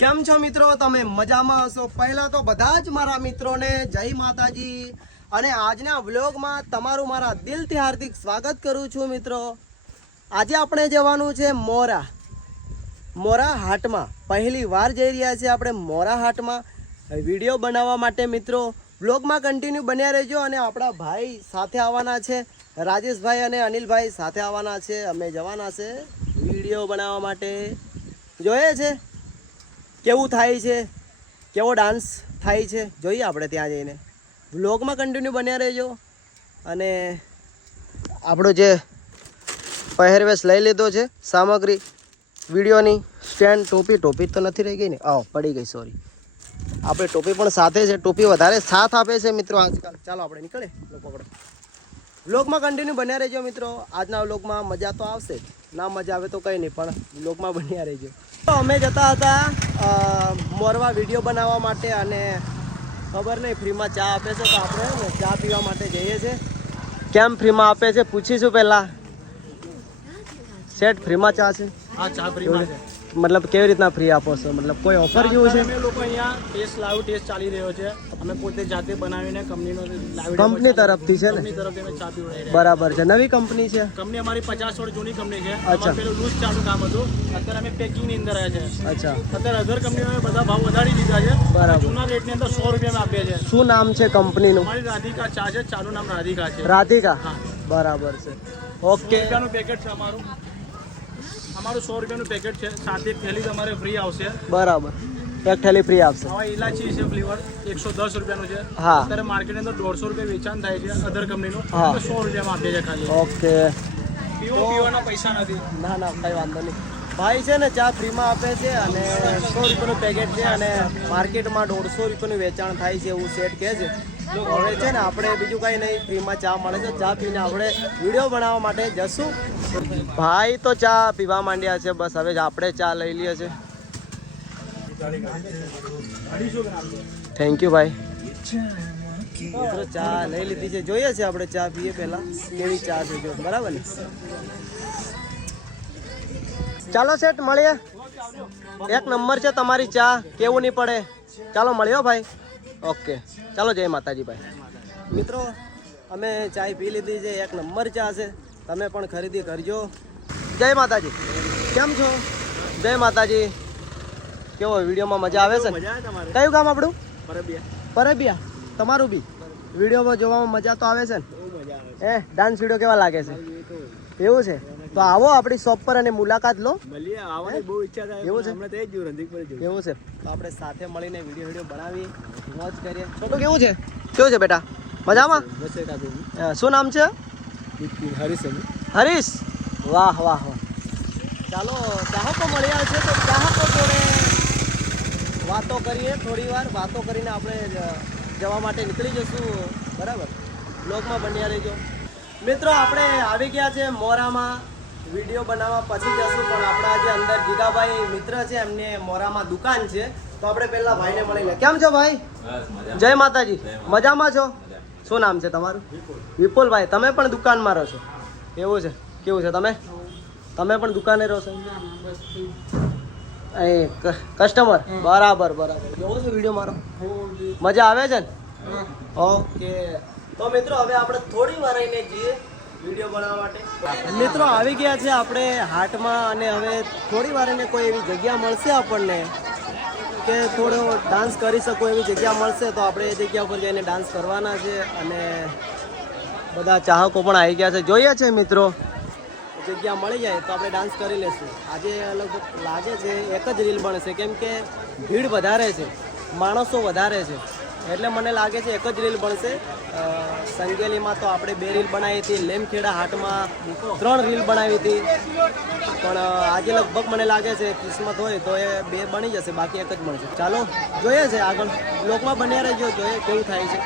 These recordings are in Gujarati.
કેમ છો મિત્રો? તમે મજામાં હશો? પહેલા તો બધા જ મારા મિત્રોને જય માતાજી અને આજના વ્લોગમાં તમારું મારા દિલથી હાર્દિક સ્વાગત કરું છું મિત્રો. આજે આપણે જવાનું છે મોરા હાટમાં. પહેલી વાર જઈ રહ્યા છીએ આપણે મોરા હાટમાં વિડીયો બનાવવા માટે મિત્રો. વ્લોગમાં કન્ટિન્યુ બન્યા રહેજો અને આપણા ભાઈ સાથે આવવાના છે, રાજેશભાઈ અને અનિલભાઈ સાથે આવવાના છે. અમે જવાના છે વિડીયો બનાવવા માટે. જોઈએ છે કેવું થાય છે, કેવો ડાન્સ થાય છે, જોઈએ આપણે ત્યાં જઈને. વ્લોગમાં કન્ટિન્યુ બન્યા રહેજો. અને આપણો જે પહેરવેશ લઈ લીધો છે, સામગ્રી વિડીયોની, સ્ટેન્ડ, ટોપી તો નથી રહી ગઈ ને? પડી ગઈ, સોરી. આપણે ટોપી પણ સાથે છે, ટોપી વધારે સાથ આપે છે મિત્રો આજકાલ. ચાલો આપણે નીકળે. પકડો. વ્લોગમાં કન્ટિન્યુ બન્યા રહેજો મિત્રો. આજના વ્લોગમાં મજા તો આવશે, ના મજા આવે તો કંઈ નહીં, પણ વ્લોગમાં બન્યા રહેજો. તો અમે જતા હતા મોરવા વિડીયો બનાવવા માટે અને ખબર નહીં ફ્રીમાં ચા આપે છે, તો આપણે ચા પીવા માટે જઈએ છીએ. કેમ ફ્રીમાં આપે છે પૂછીશું પહેલાં. સેટ ફ્રીમાં ચા છે? હા, ચા ફ્રીમાં છે. મતલબ કેવી રીતના ફ્રી આપો છો? મતલબ કોઈ ઓફર જેવું છે? અમે લોકો અહીંયા ટેસ્ટ ચાલી રહ્યો છે. અમે પોતે જાતે બનાવીને કંપની તરફથી છે ને? કંપની તરફથી અમે ચા પીવડાવી. બરાબર છે. નવી કંપની છે? કંપની અમારી 50 વર્ષ જૂની કંપની છે. અચ્છા. પેલું લૂઝ ચાનું કામ હતું, અત્યારે અમે પેકિંગની અંદર આવ્યા છે. અચ્છા. અત્યારે અધર કંપનીઓએ બધા ભાવ વધારી દીધા છે. બરાબર. જૂના રેટની અંદર 100 રૂપિયામાં આપીએ છીએ. શું નામ છે કંપનીનું? અમારી રાધિકા ચા છે. ચાનું નામ રાધિકા છે. રાધિકા? હા. બરાબર છે. ઓકે. રૂપિયાનું પેકેટ છે અમારું 100 રૂપિયાનું પેકેટ છે. સાથે એક થેલી તમારે ફ્રી આવશે. બરાબર. એક થેલી ફ્રી આપશે. હવે ઇલાચી છે ફ્લેવર 110 રૂપિયાનું છે. હા. અત્યારે માર્કેટની અંદર 150 રૂપિયા વેચાણ થાય છે અધર કંપનીનું. હા. 100 રૂપિયામાં આપીએ છીએ ખાલી. ઓકે. પીવાના પૈસા નથી. ના કઈ વાંધો નહીં. ભાઈ છે ને ચા ફ્રીમાં આપે છે અને 100 રૂપિયાનું પેકેટ છે અને માર્કેટમાં 150 રૂપિયાનું વેચાણ થાય છે એવું સેટ કહે છે. હવે છે ને આપણે બીજું કંઈ નહીં, ફ્રીમાં ચા મળે છે. ચા પીને આપણે વિડીયો બનાવવા માટે જશું. ભાઈ તો ચા પીવા માંડ્યા છે. બસ હવે આપણે ચા લઈ લઈએ છે. થેન્ક યુ ભાઈ. મિત્રો ચા લઈ લીધી છે. જોઈએ છે આપણે ચા પીએ પહેલા કેવી ચા છે જો. બરાબર ને? ચાલો સેટ મળીએ. એક નંબર છે તમારી ચા, કેવું નહીં પડે. ચાલો મળ્યો ભાઈ. ઓકે ચાલો, જય માતાજી ભાઈ. મિત્રો અમે ચાય પી લીધી છે. એક નંબર ચા છે. તમે પણ ખરીદી કરજો. જય માતાજી. કેમ છો? જય માતાજી. કેવો વિડીયોમાં મજા આવે છે? કયું ગામ આપણું? પરબિયા. તમારું બી વિડીયોમાં જોવામાં મજા તો આવે છે ને? ડાન્સ વિડીયો કેવા લાગે છે? એવું છે તો આવો આપણી શોપ પર અને મુલાકાત લો. બહુ ઈચ્છા થાય. એવું છે? એવું છે તો આપણે સાથે મળીને વિડીયો બનાવી મોજ કરીએ. છોટું કેવું છે? કેવું છે બેટા? મજામાં? શું નામ છે? હરીશ. વાહ વાહ વાહ. ચાલો ચાહકો મળ્યા છે તો ચાહકો જોડે વાતો કરીએ. થોડી વાર વાતો કરીને આપણે જવા માટે નીકળી જશું. બરાબર. બ્લોગમાં બન્યા રહેજો મિત્રો. આપણે આવી ગયા છે મોરામાં. વિડીયો બનાવવા પછી જશું, પણ આપણા જે અંદર જીગાભાઈ મિત્ર છે એમને મોરામાં દુકાન છે, તો આપણે પહેલા ભાઈને મળી લે. કેમ છો ભાઈ? જય માતાજી. મજામાં છો? શું નામ છે તમારું? વિપુલભાઈ. તમે પણ દુકાનમાં રહો છો? એવું છે. કેવું છે તમે પણ દુકાને રહો છો? કસ્ટમર. બરાબર. કેવો છે વિડીયો મારો? મજા આવે છે ને? ઓકે. તો મિત્રો હવે આપણે થોડી વાર રહીને જઈએ વિડીયો બનાવવા માટે. મિત્રો આવી ગયા છે આપણે હાટમાં અને હવે થોડી વાર રહીને કોઈ એવી જગ્યા મળશે આપણને કે થોડો ડાન્સ કરી શકો એવી જગ્યા મળશે, તો આપણે એ જગ્યા ઉપર જઈને ડાન્સ કરવાના છે. અને બધા ચાહકો પણ આવી ગયા છે. જોઈએ છે મિત્રો, જગ્યા મળી જાય તો આપણે ડાન્સ કરી લેશું. આજે લગભગ લાગે છે એક જ રીલ બનશે, કેમ કે ભીડ વધારે છે, માણસો વધારે છે, એટલે મને લાગે છે એક જ રીલ બનશે. સંગેલીમાં તો આપણે 2 રીલ બનાવી હતી, લેમખેડા હાટમાં 3 રીલ બનાવી હતી, પણ આજે લગભગ મને લાગે છે કિસ્મત હોય તો એ 2 બની જશે, બાકી એક જ બનશે. ચાલો જોઈએ છે આગળ બ્લોગમાં બન્યા રહેજો, જોઈએ કેવું થાય છે.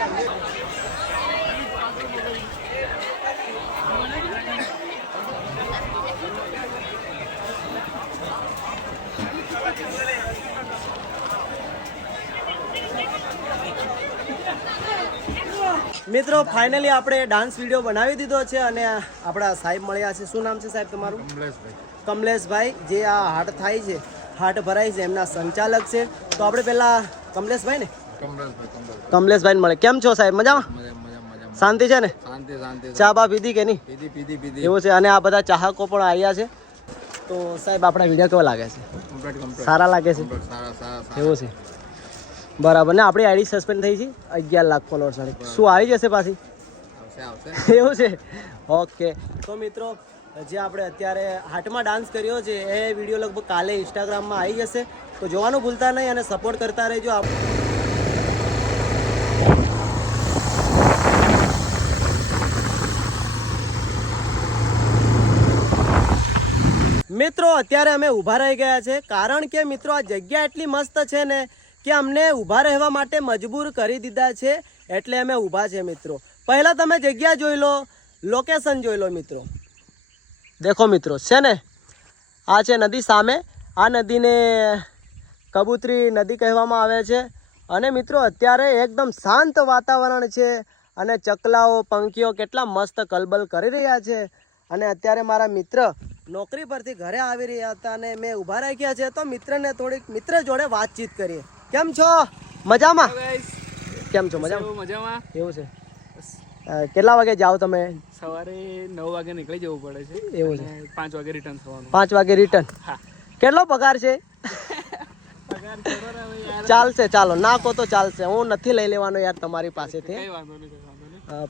મિત્રો ફાઇનલી આપણે ડાન્સ વિડીયો બનાવી દીધો છે અને આપણા સાહેબ મળ્યા છે. શું નામ છે સાહેબ તમારું? કમલેશભાઈ. જે આ હાટ થાય છે હાટ ભરાઈ છે એમના સંચાલક છે. તો આપણે પહેલા કમલેશભાઈ ને કમલેશભાઈ મળે. કેમ છો સાહેબ? મજામાં? શાંતિ છે ને? ચા બા પીધી કે નહીં? એવું છે. અને આ બધા ચાહકો પણ આવ્યા છે. તો સાહેબ આપણા વિડીયો કેવો લાગે છે? સારા લાગે છે? એવું છે, બરાબર. ને આપણી આઈડી સસ્પેન્ડ થઈ છે 11 લાખ ફોલોઅર્સ વાળી. શું આવી જશે પાછી? એવું છે, ઓકે. તો મિત્રો જે આપણે અત્યારે હાટમાં ડાન્સ કર્યો છે એ વિડીયો લગભગ કાલે ઇન્સ્ટાગ્રામમાં આવી જશે. તો જોવાનું ભૂલતા નહીં અને સપોર્ટ કરતા રહેજો. મિત્રો અત્યારે અમે ઊભા રહી ગયા છે કારણ કે મિત્રો આ જગ્યા એટલી મસ્ત છે ને કે અમને ઊભા રહેવા માટે મજબૂર કરી દીધા છે, એટલે અમે ઊભા છે મિત્રો. પહેલાં તમે જગ્યા જોઈ લો, લોકેશન જોઈ લો મિત્રો. દેખો મિત્રો, છે ને આ છે નદી સામે. આ નદીને કબૂતરી નદી કહેવામાં આવે છે. અને મિત્રો અત્યારે એકદમ શાંત વાતાવરણ છે અને ચકલાઓ પંખીઓ કેટલા મસ્ત કલબલ કરી રહ્યા છે. અને અત્યારે મારા મિત્ર નોકરી પરથી ઘરે આવી રહ્યા હતા અને મેં ઊભા રાખ્યા છે. તો મિત્રને થોડીક મિત્ર જોડે વાતચીત કરીએ. કેમ છો? મજામાં? કેમ છો? મજામાં? એવું છે. કેટલા વાગે જાઓ તમે? સવારે 9 વાગે નીકળી જવું પડે છે. એવું છે. 5 વાગે રિટર્ન થવાનું. 5 વાગે રિટર્ન? હા. કેટલો પગાર છે? પગાર કરો ને હવે યાર. ચાલશે, ચાલો નાખો તો ચાલશે. હું નથી લઈ લેવાનો યાર તમારી પાસેથી. કઈ વાંધો નહીં.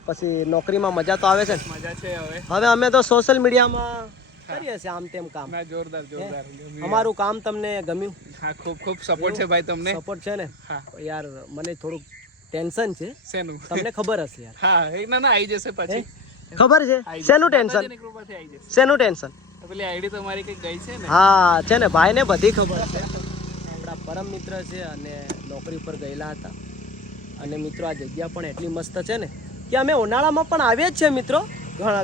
પછી નોકરીમાં મજા તો આવે છે ને? મજા છે. હવે અમે તો સોશિયલ મીડિયામાં કરીએ છીએ આમ તેમ કામ. ના, જોરદાર. અમારું કામ તમને ગમ્યું? હા, ખૂબ સપોર્ટ છે ભાઈ તમને. સપોર્ટ છે ને? હા. યાર મને થોડુંક ટેન્શન છે. શેનું? તમને ખબર હશે યાર. હા, ના આવી જશે પછી. ખબર છે શેનું ટેન્શન? આવી જશે. શેનું ટેન્શન? પેલી આઈડી તમારી કઈ ગઈ છે ને? હા છે ને, ભાઈને બધી ખબર છે. આપણા પરમ મિત્ર છે અને નોકરી ઉપર ગયેલા હતા. અને મિત્રો આ જગ્યા પણ એટલી મસ્ત છે ને કે અમે ઉનાળામાં પણ આવીએ જ છે મિત્રો,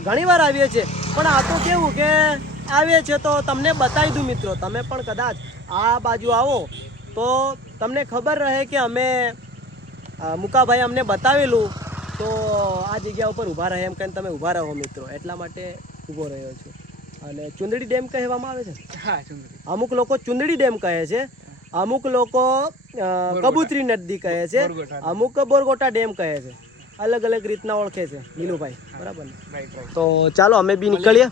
ઘણી વાર આવીએ છીએ. પણ આ તો કેવું કે આવીએ છીએ તો તમને બતાવી દઉં મિત્રો. તમે પણ કદાચ આ બાજુ આવો તો તમને ખબર રહે કે અમે મુકાભાઈ અમને બતાવેલું તો આ જગ્યા ઉપર ઊભા રહે એમ કહીને તમે ઊભા રહો મિત્રો. એટલા માટે ઊભો રહ્યો છું. અને ચુંદડી ડેમ કહેવામાં આવે છે. હા, ચુંદડી. અમુક લોકો ચુંદડી ડેમ કહે છે, અમુક લોકો કબૂતરી નદી કહે છે, અમુક બોરગોટા ડેમ કહે છે. અલગ અલગ રીતના ઓળખે છે નીલુભાઈ, બરાબર ને? તો ચાલો અમે બી નીકળીએ.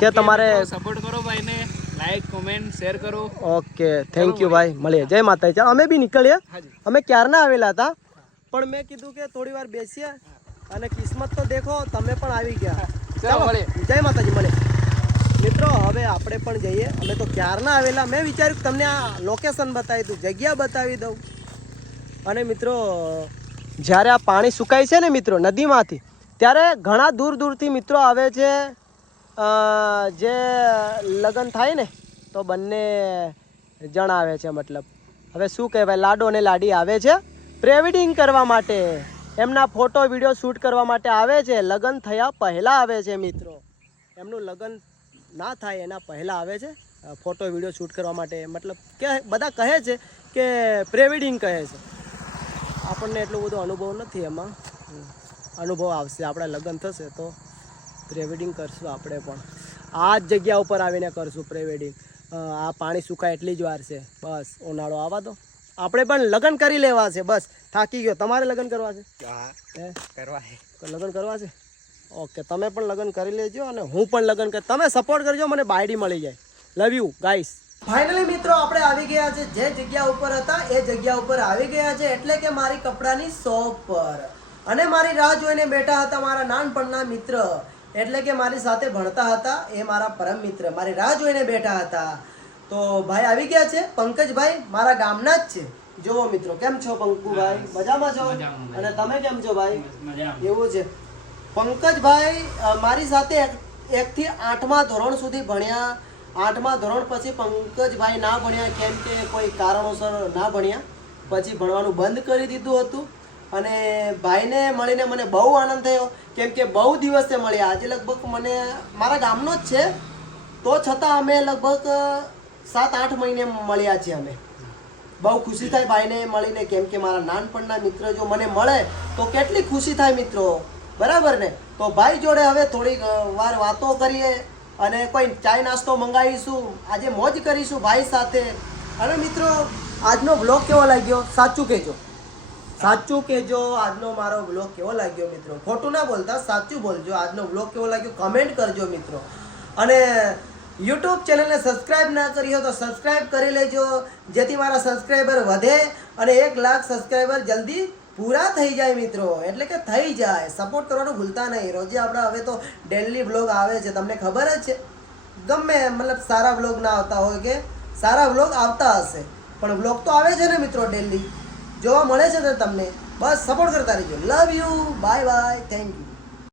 કે તમારે સપોર્ટ કરો ભાઈને, લાઈક કોમેન્ટ શેર કરો. ઓકે, થેન્ક યુ ભાઈ. મળીએ. જય માતાજી. ચાલો અમે બી નીકળીએ. અમે ક્યારના આવેલા હતા પણ મેં કીધું કે થોડી વાર બેસીએ અને કિસ્મત તો દેખો તમે પણ આવી ગયા. ચાલો જય માતાજી. મળે મિત્રો. હવે આપણે પણ જઈએ. અમે તો ક્યારના આવેલા. મેં વિચાર્યું કે તમને આ લોકેશન બતાવી દઉં, જગ્યા બતાવી દઉં. અને મિત્રો જ્યારે આ પાણી સુકાય છે ને મિત્રો નદીમાંથી, ત્યારે ઘણા દૂર દૂરથી મિત્રો આવે છે. જે લગ્ન થાય ને તો બંને જણ આવે છે. મતલબ હવે શું કહેવાય, લાડો અને લાડી આવે છે પ્રી વેડિંગ કરવા માટે. એમના ફોટો વિડીયો શૂટ કરવા માટે આવે છે. લગ્ન થયા પહેલાં આવે છે મિત્રો. એમનું લગ્ન ના થાય એના પહેલાં આવે છે ફોટો વિડીયો શૂટ કરવા માટે. મતલબ કે બધા કહે છે કે પ્રી વેડિંગ કહે છે. આપણને એટલો બધો અનુભવ નથી એમાં. અનુભવ આવશે, આપણા લગ્ન થશે તો પ્રી વેડિંગ કરશું આપણે પણ. આ જ જગ્યા ઉપર આવીને કરશું પ્રી વેડિંગ. આ પાણી સુકાય એટલી જ વાર છે. બસ ઉનાળો આવવા દો, આપણે પણ લગ્ન કરી લેવા છે. બસ થાકી ગયો. તમારે લગ્ન કરવા છે? લગ્ન કરવા છે? ઓકે, તમે પણ લગ્ન કરી લેજો અને હું પણ લગ્ન કરી. તમે સપોર્ટ કરજો, મને બાયડી મળી જાય. Love you guys. ફાઇનલી મિત્રો આપણે આવી ગયા છે જે જગ્યા ઉપર હતા એ જગ્યા ઉપર આવી ગયા છે, એટલે કે મારી કપડાની શોપ પર. અને મારી રાહ જોઈને બેઠા હતા મારા નાનપણના મિત્ર, એટલે કે મારી સાથે ભણતા હતા એ મારા પરમ મિત્ર મારી રાહ જોઈને બેઠા હતા. તો ભાઈ આવી ગયા છે, પંકજભાઈ મારા ગામના જ છે. જુઓ મિત્રો, કેમ છો પંકુભાઈ? મજામાં છો? અને તમે કેમ છો ભાઈ? એવું છે. પંકજભાઈ મારી સાથે 1 થી 8મા ધોરણ સુધી ભણ્યા. 8મા ધોરણ પછી પંકજભાઈ ના ભણ્યા, કેમ કે કોઈ કારણોસર ના ભણ્યા. પછી ભણવાનું બંધ કરી દીધું હતું. અને ભાઈને મળીને મને બહુ આનંદ થયો, કેમ કે બહુ દિવસે મળ્યા. આજે લગભગ મને મારા ગામનો જ છે તો છતાં અમે લગભગ 7-8 મહિને મળ્યા છીએ અમે. બહુ ખુશી થાય ભાઈને મળીને, કેમ કે મારા નાનપણના મિત્ર જો મને મળે તો કેટલી ખુશી થાય મિત્રો, બરાબર ને? તો ભાઈ જોડે હવે થોડીક વાર વાતો કરીએ અને કોઈ ચાય નાસ્તો મંગાવીશું, આજે મોજ કરીશું ભાઈ સાથે. અને મિત્રો આજનો બ્લોગ કેવો લાગ્યો સાચું કહેજો, સાચું કહેજો. આજનો મારો બ્લોગ કેવો લાગ્યો મિત્રો, ખોટું ના બોલતા, સાચું બોલજો. આજનો બ્લોગ કેવો લાગ્યો કમેન્ટ કરજો મિત્રો. અને યુટ્યુબ ચેનલને સબસ્ક્રાઈબ ના કરી હોય તો સબસ્ક્રાઈબ કરી લેજો, જેથી મારા સબસ્ક્રાઈબર વધે અને 1 લાખ સબસ્ક્રાઈબર જલ્દી પૂરા થઈ જાય મિત્રો. એટલે કે થઈ જાય. સપોર્ટ કરવાનું ભૂલતા નહીં. રોજે આપણે હવે તો ડેલી બ્લોગ આવે છે, તમને ખબર જ છે. ગમે મતલબ સારા બ્લોગ ના આવતા હોય કે સારા બ્લોગ આવતા હશે, પણ બ્લોગ તો આવે છે ને મિત્રો, ડેલી જોવા મળે છે ને તમને. બસ સપોર્ટ કરતા રહેજો. Love you, bye bye, thank you.